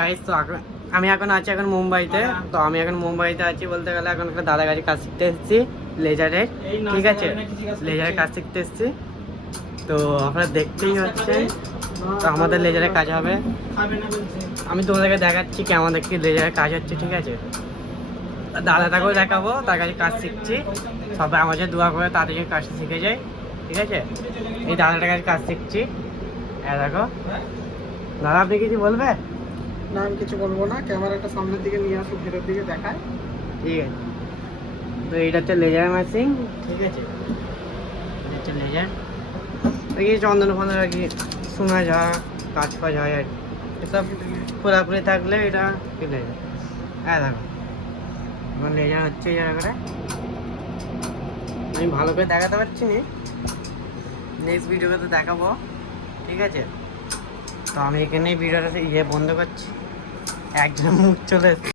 Guys তো আমি এখন আছি মুম্বাইতে। তো আমি এখন মুম্বাইতে আছি বলতে গেলে এখন একটা দাদা কাছে কাজ শিখতে এসেছি লেজারের। ঠিক আছে, লেজারের কাজ শিখতে এসেছি। তো আপনারা দেখতেই হচ্ছেন তো আমাদের লেজারের কাজ হবে। আমি তোমাদেরকে দেখাচ্ছি কেমন দেখি লেজারের কাজ হচ্ছে। ঠিক আছে, দাদাটাকেও দেখাবো, তার কাছে কাজ শিখছি। সবাই আমার কাছে দোয়া করে তাদেরকে কাজটা শিখে যায়। ঠিক আছে, এই দাদাটার কাছে কাজ শিখছি। দেখো দাদা, আপনি কিছু বলবে? না, আমি কিছু বলবো না। ক্যামেরাটা সামনের দিকে নিয়ে আসো, ভেতর দিকে দেখায়। ঠিক আছে, তো এইটা হচ্ছে লেজার মেশিন। ঠিক আছে, এটা হচ্ছে লেজার। দেখি চন্দন ফন্দন আর কি শোনা যায়, কাজ ফাজ হয় আর কি। এসব খোলাখুলি থাকলে এটা কি লেজার। দেখো আমার লেজার হচ্ছে এই জায়গাটা। আমি ভালো করে দেখাতে পারছি না, নেক্সট ভিডিওতে দেখাবো। ঠিক আছে, তো আমি এখানেই ভিডিওটা বন্ধ করছি। একজনের মুখ চলে